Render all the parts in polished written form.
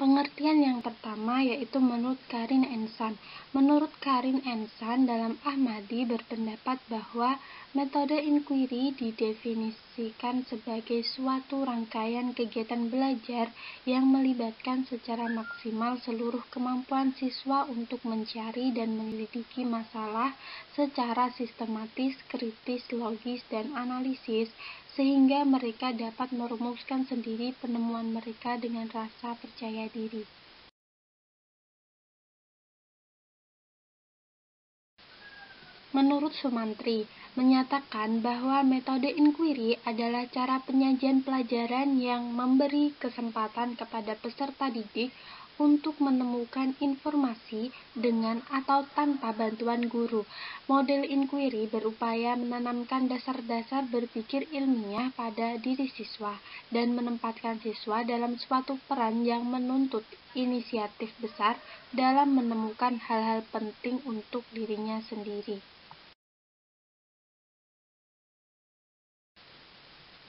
Pengertian yang pertama yaitu menurut Karin Ensan. Menurut Karin Ensan, dalam Ahmadi berpendapat bahwa metode inquiry didefinisikan sebagai suatu rangkaian kegiatan belajar yang melibatkan secara maksimal seluruh kemampuan siswa untuk mencari dan menyelidiki masalah secara sistematis, kritis, logis, dan analisis, sehingga mereka dapat merumuskan sendiri penemuan mereka dengan rasa percaya diri. Menurut Sumantri, menyatakan bahwa metode inquiry adalah cara penyajian pelajaran yang memberi kesempatan kepada peserta didik untuk menemukan informasi dengan atau tanpa bantuan guru. Model inquiry berupaya menanamkan dasar-dasar berpikir ilmiah pada diri siswa dan menempatkan siswa dalam suatu peran yang menuntut inisiatif besar dalam menemukan hal-hal penting untuk dirinya sendiri.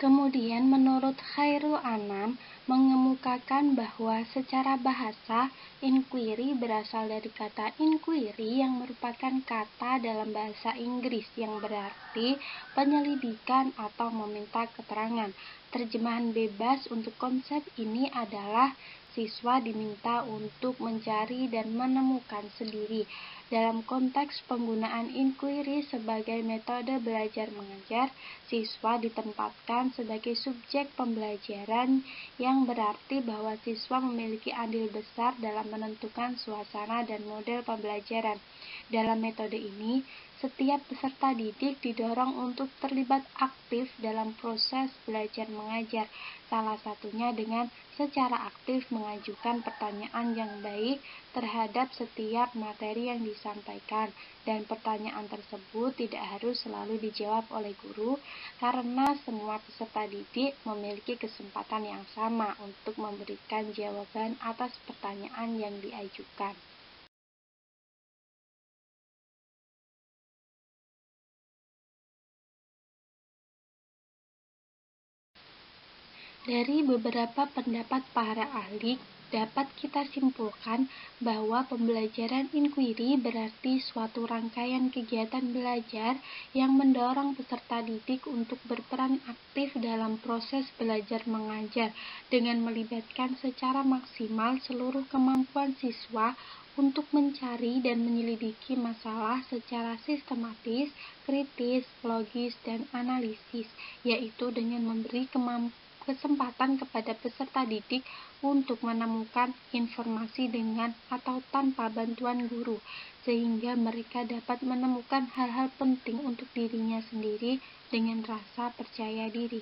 Kemudian menurut Khairul Anam mengemukakan bahwa secara bahasa, inquiry berasal dari kata inquiry yang merupakan kata dalam bahasa Inggris yang berarti penyelidikan atau meminta keterangan. Terjemahan bebas untuk konsep ini adalah siswa diminta untuk mencari dan menemukan sendiri. Dalam konteks penggunaan inquiry sebagai metode belajar mengajar, siswa ditempatkan sebagai subjek pembelajaran yang berarti bahwa siswa memiliki andil besar dalam menentukan suasana dan model pembelajaran. Dalam metode ini, setiap peserta didik didorong untuk terlibat aktif dalam proses belajar mengajar, salah satunya dengan secara aktif mengajukan pertanyaan yang baik terhadap setiap materi yang disampaikan, dan pertanyaan tersebut tidak harus selalu dijawab oleh guru karena semua peserta didik memiliki kesempatan yang sama untuk memberikan jawaban atas pertanyaan yang diajukan. Dari beberapa pendapat para ahli, dapat kita simpulkan bahwa pembelajaran inquiry berarti suatu rangkaian kegiatan belajar yang mendorong peserta didik untuk berperan aktif dalam proses belajar mengajar dengan melibatkan secara maksimal seluruh kemampuan siswa untuk mencari dan menyelidiki masalah secara sistematis, kritis, logis, dan analisis, yaitu dengan memberi kesempatan kepada peserta didik untuk menemukan informasi dengan atau tanpa bantuan guru, sehingga mereka dapat menemukan hal-hal penting untuk dirinya sendiri dengan rasa percaya diri.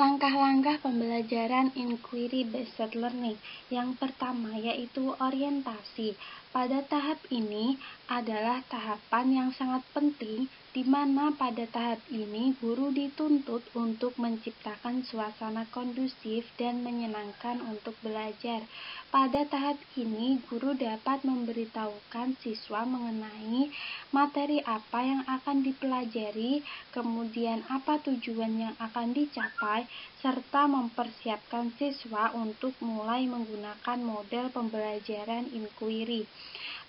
Langkah-langkah pembelajaran inquiry based learning. Yang pertama yaitu orientasi. Pada tahap ini adalah tahapan yang sangat penting di mana pada tahap ini guru dituntut untuk menciptakan suasana kondusif dan menyenangkan untuk belajar. Pada tahap ini guru dapat memberitahukan siswa mengenai materi apa yang akan dipelajari, kemudian apa tujuan yang akan dicapai, serta mempersiapkan siswa untuk mulai menggunakan model pembelajaran inquiry.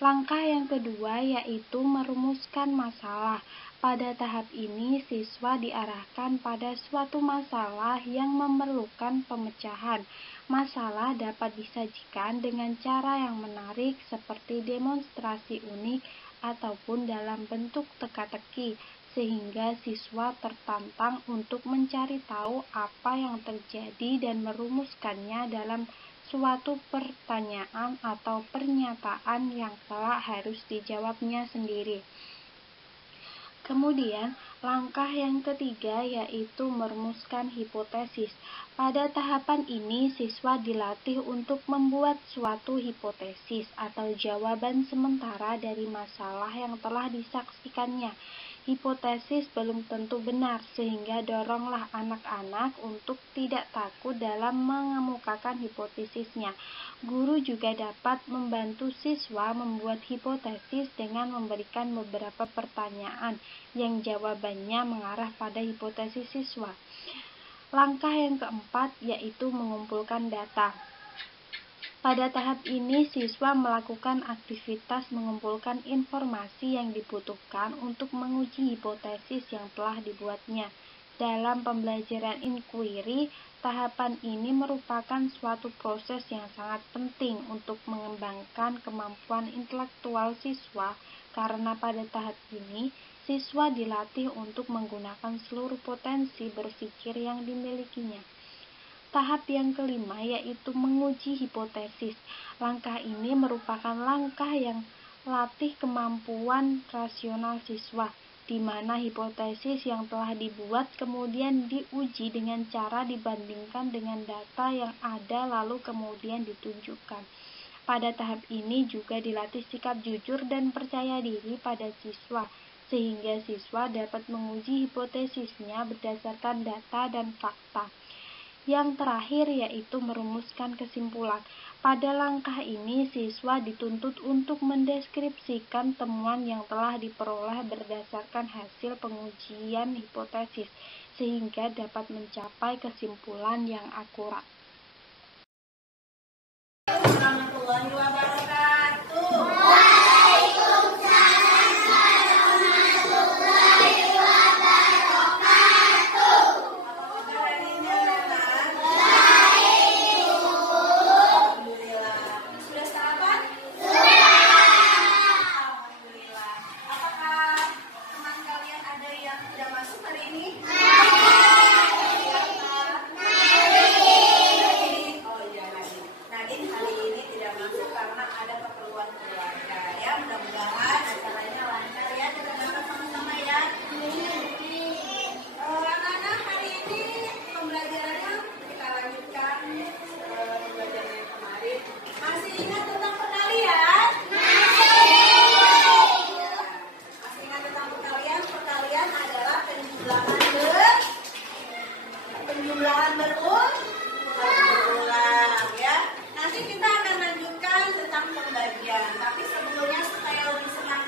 Langkah yang kedua yaitu merumuskan masalah. Pada tahap ini, siswa diarahkan pada suatu masalah yang memerlukan pemecahan. Masalah dapat disajikan dengan cara yang menarik seperti demonstrasi unik ataupun dalam bentuk teka-teki, sehingga siswa tertantang untuk mencari tahu apa yang terjadi dan merumuskannya dalam suatu pertanyaan atau pernyataan yang kelak harus dijawabnya sendiri. Kemudian, langkah yang ketiga yaitu merumuskan hipotesis. Pada tahapan ini, siswa dilatih untuk membuat suatu hipotesis atau jawaban sementara dari masalah yang telah disaksikannya. hipotesis belum tentu benar, sehingga doronglah anak-anak untuk tidak takut dalam mengemukakan hipotesisnya. Guru juga dapat membantu siswa membuat hipotesis dengan memberikan beberapa pertanyaan yang jawabannya mengarah pada hipotesis siswa. Langkah yang keempat yaitu mengumpulkan data. Pada tahap ini, siswa melakukan aktivitas mengumpulkan informasi yang dibutuhkan untuk menguji hipotesis yang telah dibuatnya. Dalam pembelajaran inquiry, tahapan ini merupakan suatu proses yang sangat penting untuk mengembangkan kemampuan intelektual siswa, karena pada tahap ini, siswa dilatih untuk menggunakan seluruh potensi berpikir yang dimilikinya. Tahap yang kelima yaitu menguji hipotesis. Langkah ini merupakan langkah yang latih kemampuan rasional siswa, di mana hipotesis yang telah dibuat kemudian diuji dengan cara dibandingkan dengan data yang ada lalu kemudian ditunjukkan. Pada tahap ini juga dilatih sikap jujur dan percaya diri pada siswa, sehingga siswa dapat menguji hipotesisnya berdasarkan data dan fakta. Yang terakhir yaitu merumuskan kesimpulan. Pada langkah ini, siswa dituntut untuk mendeskripsikan temuan yang telah diperoleh berdasarkan hasil pengujian hipotesis, sehingga dapat mencapai kesimpulan yang akurat. Warahmatullahi wabarakatuh. Penjumlahan berulang ya. Nanti kita akan lanjutkan tentang pembagian. Tapi sebelumnya supaya lebih semangat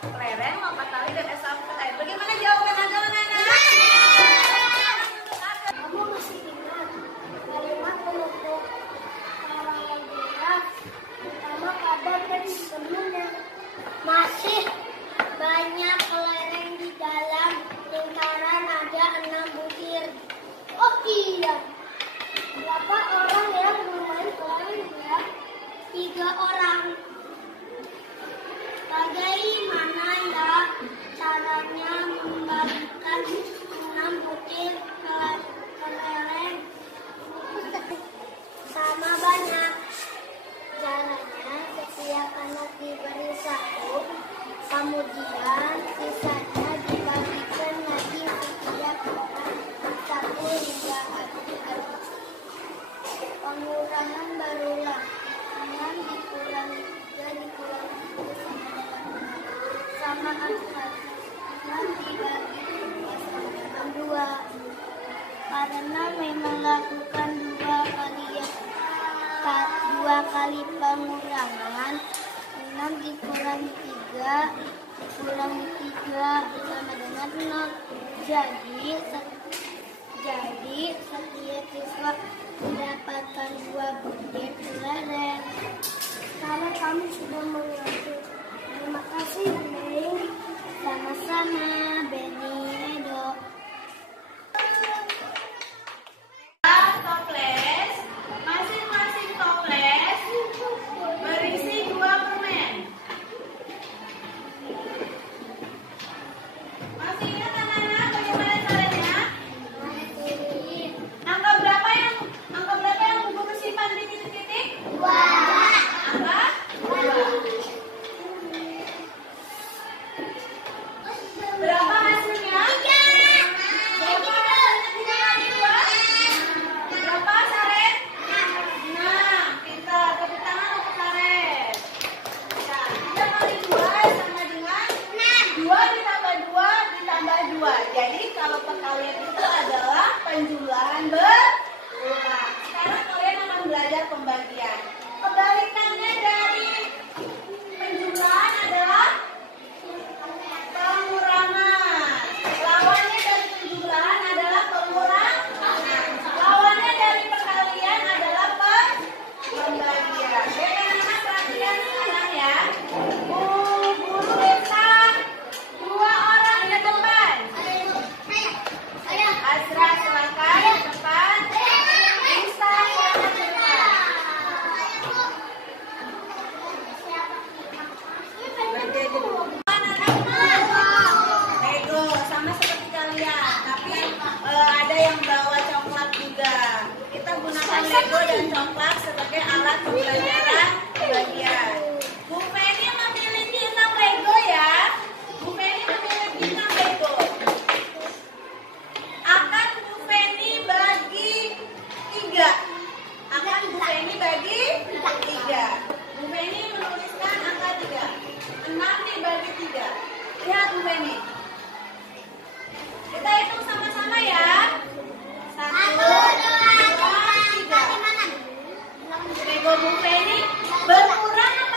kelereng, lompat tali, dan estafet air. Bagaimana jawaban Anda, Nana? Kamu masih ingat kalimat penutup paragraf utama pada teks sebelumnya? Masih banyak kelereng di dalam lingkaran, ada 6 butir. Oh iya. Berapa orang yang bermain kelereng ya? 3 orang. Bagaimana ya caranya membagikan 6 butir kelereng sama banyak? Caranya setiap anak diberi 1, kemudian sisanya dibagikan lagi setiap orang 1 hingga 3. Pengurangan berulang. 6 dikurangi 3 dikurangi 1 sama 4. 6 dibagi 2 sama dengan 2. Karena memang melakukan 2 kali pengurangan, 6 dikurangi 3 dikurangi 3 sama dengan 0. Jadi setiap siswa mendapatkan 2 butir kelereng. Kalau kamu sudah mengerti. Terima kasih, Benny. Sama-sama, Benny Edo. Toples, masing-masing toples berisi 2 permen. Masih ingat anak-anak bagaimana caranya? Angka berapa yang guru simpan di titik-titik? 2. Angka 2. Berapa hasilnya? 3. Berapa Saret? 6. Pintar. Tepuk tangan untuk Saret. Ya, 3 kali 2 sama dengan 2 ditambah 2 ditambah 2. Jadi kalau perkalian itu adalah penjumlahan berulang. Sekarang kalian akan belajar pembagian. Kebalikannya dari penjumlahan adalah pengurangan. Lawannya dari penjumlahan adalah pengurangan. Lawannya dari perkalian adalah pembagian. Oke, anak-anak perhatian sekarang ya. Guru minta 2 orang di depan. Azra silakan di depan. Lisa silakan di depan. Lego sama seperti kalian, tapi ada yang bawa coklat juga. Kita gunakan Lego dan coklat sebagai alat pembelajaran pembagian. Bu Feni memiliki 6 Lego ya. Bu Feni memiliki 6 Lego. Akan Bu Feni bagi 3. Akan Bu Feni bagi 3. Bu Feni menuliskan angka 3. 6 dibagi 3. Lihat Bu Feni. Kita hitung sama-sama ya. 1, 2, 3. Lego Bu Feni berkurang apa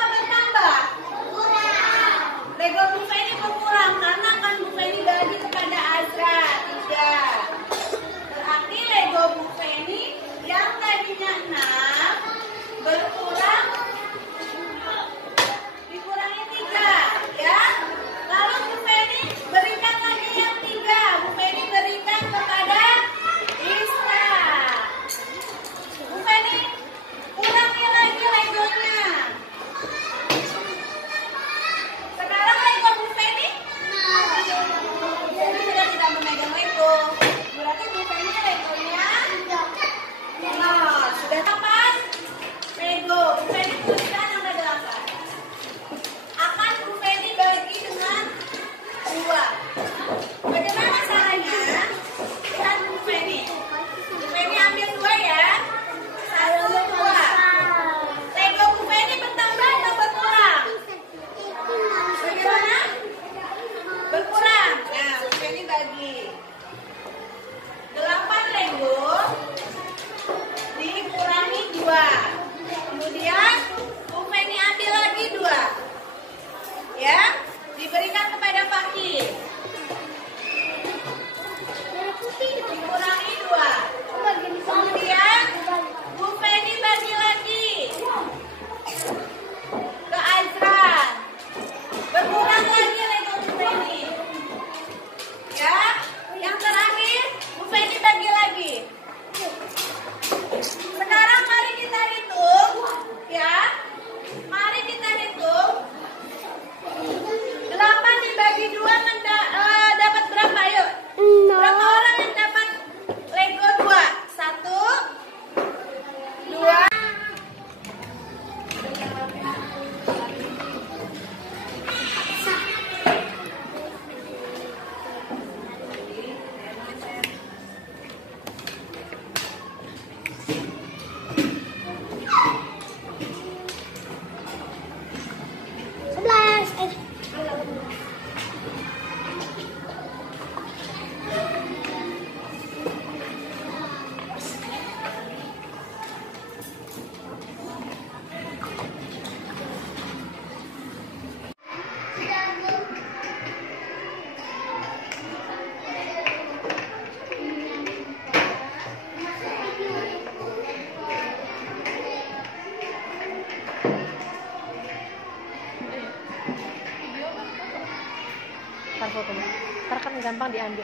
Ntar fotonya. Ntar kan gampang diambil.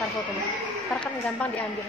Ntar fotonya. Ntar kan gampang diambil.